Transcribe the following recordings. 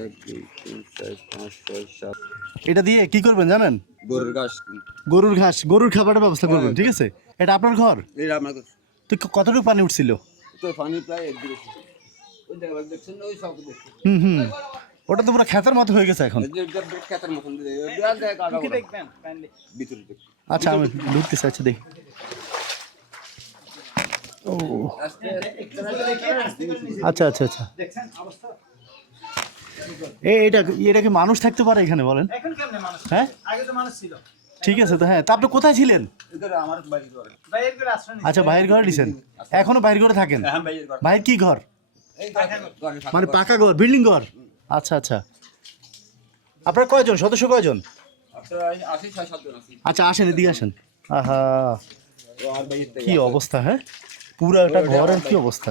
1 2 3 4 5 6 7 এটা দিয়ে কি করবেন জানেন? গরুর ঘাস। গরুর খাবারের ব্যবস্থা করবেন, ঠিক আছে? এটা আপনার ঘর? এটা আমার তো কতটুকু পানি উঠছিল? তো পানি প্রায় 1 দিকে ওই দেখছেন না ওই সব দেখছেন হুম, ওটা তো পুরো ক্ষেতের মতো হয়ে গেছে এখন। ক্ষেতের মতন দেয়াল দেয় কাটা দেখবেন ভিতরে দেখুন। আচ্ছা আমি ঢুকতে চাইছি, দেখি। ও আচ্ছা আচ্ছা আচ্ছা, এটা কি মানুষ থাকতে পারে এখানে বলেন? হ্যাঁ আগে তো মানুষ ছিল। ঠিক আছে, তো হ্যাঁ, তা আপনি কোথায় ছিলেন? এদের আমার বাড়ি ঘর। বাইরের করে আশ্রয় নিছে। আচ্ছা, বাইরের ঘরে দিয়েছেন, এখনো বাইরের ঘরে থাকেন? হ্যাঁ বাইরের ঘর। বাইরে কি ঘর? এই ঘরে মানে পাকা ঘর, বিল্ডিং ঘর? আচ্ছা আচ্ছা। আপনার কয়জন সদস্য, কয়জন? আপনারা আসি 6-7 জন আছি। আচ্ছা আসেন, এদিকে আসেন। আহা, তো আর বাইরে থেকে কি অবস্থা! হ্যাঁ, পুরো একটা ঘরের কি অবস্থা!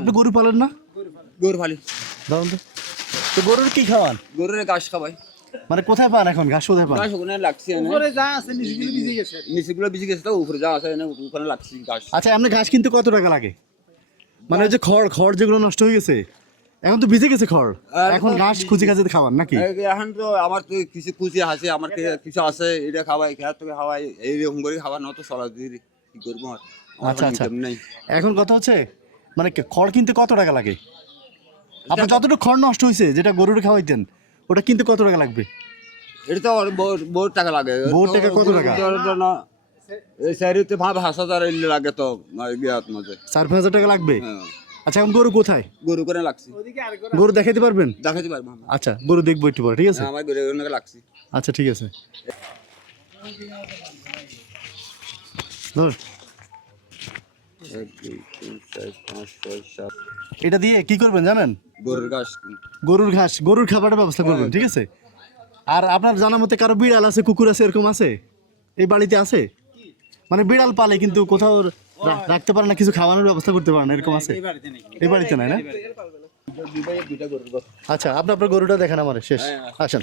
আপনি গরু পালেন না? গরু ফালি। ধরুন তো গরুর কি খাওয়ান? গরুর ঘাস খাওয়াই। মানে কোথায় পান এখন ঘাস, কোথায় পান? ঘাস ওখানে লাগছে না। উপরে যা আছে নিচগুলো ভিজে গেছে। নিচেগুলো ভিজে গেছে তো উপরে যা আছে না ওখানে লাগছে ঘাস। আচ্ছা, এমনি ঘাস কিনতে কত টাকা লাগে? মানে ওই যে খড় যেগুলো নষ্ট হয়ে গেছে, এখন তো ভিজে গেছে খড়, এখন ঘাস খুঁজে খাজে খাওয়ান নাকি? এখন তো আমার তো কিছু খুশি আছে, আমার কিছু আছে, এটা খাওয়াই, খেয়ার থেকে খাওয়াই, এইরকম করে খাওয়া না তো চলা দিদি কি করবো আর। আচ্ছা আচ্ছা, এখন কথা হচ্ছে মানে খড় কিনতে কত টাকা লাগে? আপনার যতটুকু খড় নষ্ট হয়েছে যেটা গরুর খাওয়াইতেন, ওটা কিনতে কত টাকা লাগবে? এটা তো বহুত টাকা লাগে। বহুত টাকা? কত টাকা? এই সাইডে 5,000 লাগে তো গিয়াত মাঝে 4-5 হাজার টাকা লাগবে। হ্যাঁ। আচ্ছা, এখন গরু কোথায়? গরু করে লাগছে। ওদিকে আর গরু দেখাইতে পারবেন? দেখাতে পারবো আমরা। আচ্ছা, গরু দেখবো একটু পরে, ঠিক আছে? আমার গরু ওখানে লাগছে। আচ্ছা ঠিক আছে, ধর। 1 2 3 4 5 6 7 এটা দিয়ে কি করবেন জানেন? গরুর ঘাস। গরুর খাবারের ব্যবস্থা করবেন, ঠিক আছে? আর আপনার জানার মতে কারো বিড়াল আছে, কুকুর আছে, এরকম আছে এই বাড়িতে? আছে মানে বিড়াল পালে কিন্তু কোথাও রাখতে পারে না, কিছু খাওয়ানোর ব্যবস্থা করতে পারে না, এরকম আছে? এই বাড়িতে নেই। এই বাড়িতে নাই না? দুইটা গরুর ঘর। আচ্ছা, আপনার গরুটা দেখেন আমার শেষ। আসেন।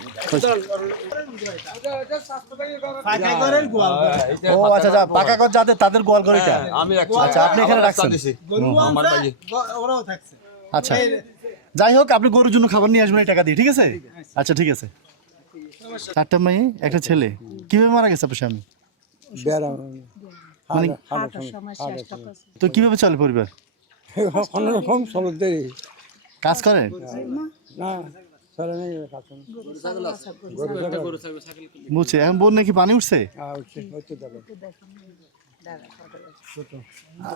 পাকা করেন গোয়াল করে। ও আচ্ছা আচ্ছা, পাকা ঘর যাদের তাদের গোয়াল ঘর এটা? আমি রাখছি। আচ্ছা, আপনি এখানে রাখছেন? গরু আমার আছে, বাড়ি। ওরাও থাকছে। আচ্ছা, যাই হোক, আপনি গরুর জন্য খাবার নিয়ে আসবেন এই টাকা দিয়ে, ঠিক আছে? আচ্ছা ঠিক আছে। 4টা মেয়ে, একটা ছেলে, কিভাবে মারা গেছে আপনার স্বামী? মানে তো কিভাবে চলে পরিবার? কোনোরকম চলতে কাজ করে না চলে নেই বুঝছি। এখন বোন নাকি পানি উঠছে?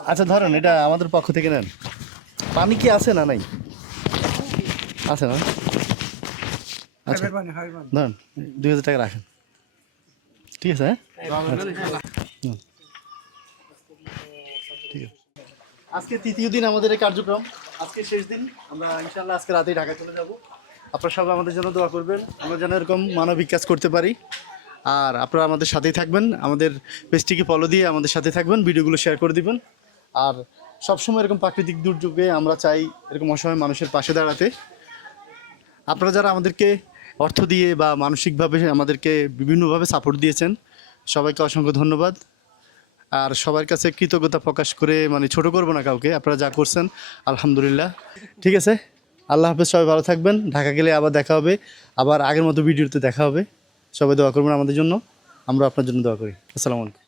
আচ্ছা ধরেন, এটা আমাদের পক্ষ থেকে নেন। পানি কি আছে না নাই? আছে না? আচ্ছা ধরেন, 2,000 টাকা রাখেন, ঠিক আছে? হ্যাঁ ঠিক আছে। আজকে তৃতীয় দিন আমাদের এই কার্যক্রম, আজকে শেষ দিন। আমরা ইনশাআল্লাহ আজকে রাতেই ঢাকায় চলে যাব। আপনারা সবাই আমাদের জন্য দোয়া করবেন, আমরা যেন এরকম মানবিক কাজ করতে পারি। আর আপনারা আমাদের সাথেই থাকবেন, আমাদের পেজটিকে ফলো দিয়ে আমাদের সাথে থাকবেন, ভিডিওগুলো শেয়ার করে দিবেন। আর সবসময় এরকম প্রাকৃতিক দুর্যোগে আমরা চাই এরকম অসহায় মানুষের পাশে দাঁড়াতে। আপনারা যারা আমাদেরকে অর্থ দিয়ে বা মানসিকভাবে আমাদেরকে বিভিন্নভাবে সাপোর্ট দিয়েছেন, সবাইকে অসংখ্য ধন্যবাদ। আর সবার কাছে কৃতজ্ঞতা প্রকাশ করে, মানে ছোট করবো না কাউকে, আপনারা যা করছেন আলহামদুলিল্লাহ। ঠিক আছে, আল্লাহ হাফেজ, সবাই ভালো থাকবেন। ঢাকা গেলে আবার দেখা হবে, আবার আগের মতো ভিডিওতে দেখা হবে। সবাই দোয়া করবেন আমাদের জন্য, আমরা আপনার জন্য দোয়া করি। আসসালামু আলাইকুম।